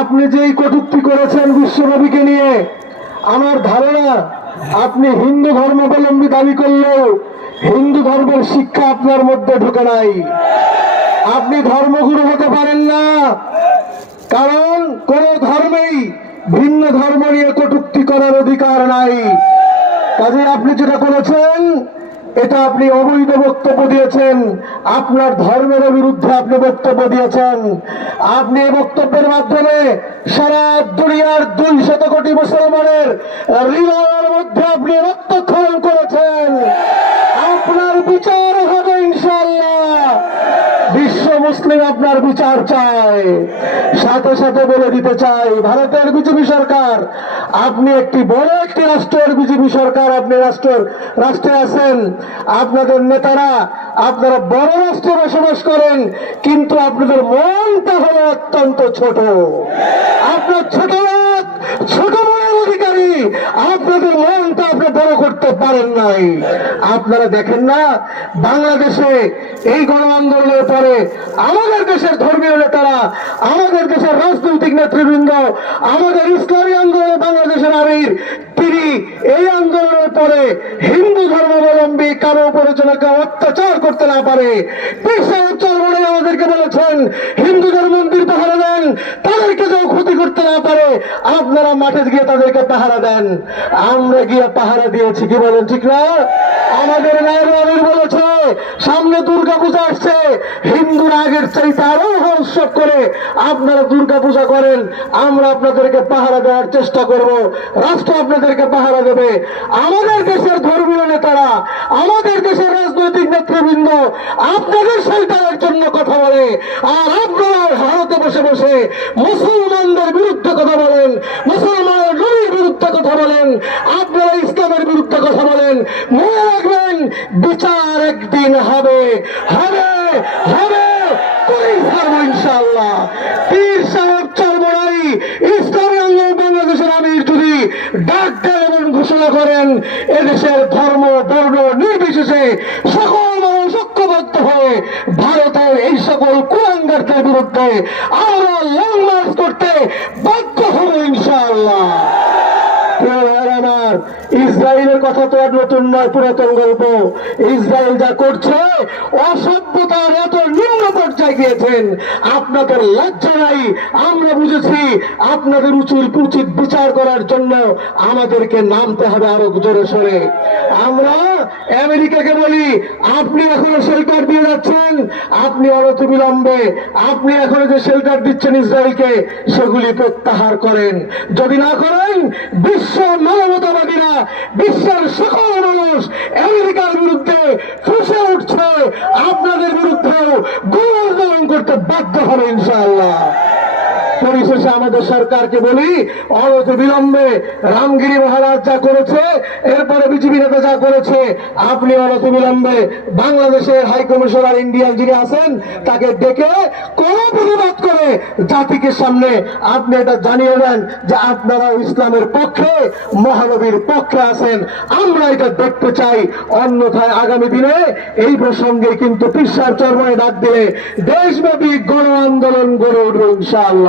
আপনি বড় কটূক্তি করেছেন বিশ্বনবীকে নিয়ে, আমার ধারণা, আপনি হিন্দু ধর্মাবলম্বী দাবি করলেও হিন্দু ধর্মের শিক্ষা আপনার মধ্যে ঢুকে নাই। আপনি ধর্মগুরু হতে পারেন না, কারণ কোন ধর্মেই ভিন্ন ধর্ম নিয়ে কটুক্তি করার অধিকার নাই। কাজে আপনি যেটা করেছেন, এটা আপনি অবৈধ বক্তব্য দিয়েছেন। আপনার ধর্মের বিরুদ্ধে আপনি বক্তব্য দিয়েছেন। আপনি এই বক্তব্যের মাধ্যমে সারা দুনিয়ার দুই শত কোটি মুসলমানের হৃদয়ের মধ্যে আপনি রক্তক্ষরণ করেছেন আপনার বিচার হবে ইনশাল্লাহ বিশ্ব মুসলিম আপনার বিচার চায় সাথে সাথে বলে দিতে চাই, ভারতের বিজেপি সরকার, আপনি একটি বড় একটি রাষ্ট্রের বিজেপি সরকার, আপনি রাষ্ট্র রাষ্ট্রে আছেন, আপনাদের নেতারা আপনারা বড় রাষ্ট্রে বসবাস করেন, কিন্তু আপনাদের মনটা হলো অত্যন্ত ছোট। আপনার ছোট ছোট মনের অধিকারী আপনাদের মনটা আপনি বড় করতে পারেন নাই। আপনারা দেখেন না, বাংলাদেশে এই গণ আন্দোলনের পরে আমাদের দেশের ধর্মীয় নেতারা, আমাদের দেশের রাজনৈতিক নেতৃবৃন্দ, আমাদের ইসলামী আন্দোলন বাংলাদেশের আমির তিনি এই আন্দোলনের পরে হিন্দু ধর্মাবলম্বী, কারও উপরে যেন কেউ অত্যাচার করতে না পারে। পেশা চরমনে আমাদেরকে বলেছেন, হিন্দুদের মন্দির পাহারা দেন, তাদেরকে কেউ ক্ষতি করতে না পারে, আপনারা মাঠে গিয়ে তাদেরকে পাহারা দেন। আমরা গিয়ে পাহারা দিয়েছি, কি বলেন ঠিক না? আমাদের নায়ের বলেছে, সামনে দুর্গা পূজা আসছে হিন্দুরা আগের চাইতে আরও উৎসব করে আপনারা দুর্গা পূজা করেন, আমরা আপনাদেরকে পাহারা দেওয়ার চেষ্টা করব, রাষ্ট্র আপনাদেরকে পাহারা দেবে। আমাদের দেশের ধর্মীয় নেতারা, আমাদের দেশের রাজনৈতিক নেতৃবৃন্দ, আপনাদের সরকারের জন্য কথা বলে, আর আপনারা ভারতে বসে বসে মুসলমানদের বিরুদ্ধে কথা বলেন, মুসলমানের নবীর বিরুদ্ধে কথা বলেন, আপনারা ইসলামের বিরুদ্ধে কথা বলেন, মনে রাখবেন, বিচার একদিন হবে হবে হবে, করেই ছাড়বো ইনশাআল্লাহ। পীর সাহেব চরমরাই ইসলামী বাংলাদেশের আমির যদি ডাক দেন এবং ঘোষণা করেন, এদেশের ধর্ম, বর্ণ নির্বিশেষে সকল মানুষ ঐক্যবদ্ধ হয়ে ভারতের এই সকল কুয়াঙ্গারদের বিরুদ্ধে আমরা লং মার্চ করতে বাধ্য হব ইনশাআল্লাহ। আমার, ইসরায়েলের কথা তো আর নতুন নয়, পুরাতন গল্প। ইসরায়েল যা করছে, অসভ্যতার এত পর্যায়ে গিয়েছেন আপনাদের লজ্জা নাই। আমরা বুঝেছি আপনাদের উচিত উচিত বিচার করার জন্য আমাদেরকে নামতে হবে আরও জোরে সরে। আমরা আমেরিকাকে বলি, আপনি এখনও শেল্টার দিয়ে যাচ্ছেন, আপনি বিলম্বে, আপনি এখনও যে শেল্টার দিচ্ছেন ইসরায়েলকে, সেগুলি প্রত্যাহার করেন। যদি না করেন, বিশ্ব মানবতাবাদীরা, বিশ্বের সকল মানুষ আমেরিকার বিরুদ্ধে ফুসে উঠছে আপনাদের বিরুদ্ধেও গণ আন্দোলন করতে বাধ্য হবে ইনশাআল্লাহ পরিশেষে আমাদের সরকারকে বলি অনতি বিলম্বে রামগিরি মহারাজ যা করেছে, এরপরে বিজেপি নেতা যা করেছে, আপনি অনতি বিলম্বে বাংলাদেশের হাই কমিশনার ইন্ডিয়ান যিনি আছেন, তাকে ডেকে কোন প্রতিবাদ করে জাতিকে সামনে আপনি এটা জানিয়ে দেন যে আপনারা ইসলামের পক্ষে, মহানবীর পক্ষে আছেন। আমরা এটা দেখতে চাই। অন্যথায় আগামী দিনে এই প্রসঙ্গে কিন্তু পিসার চর্মায় ডাক দিলে দেশব্যাপী গণ আন্দোলন গড়ে উঠবে ইনশাআল্লাহ।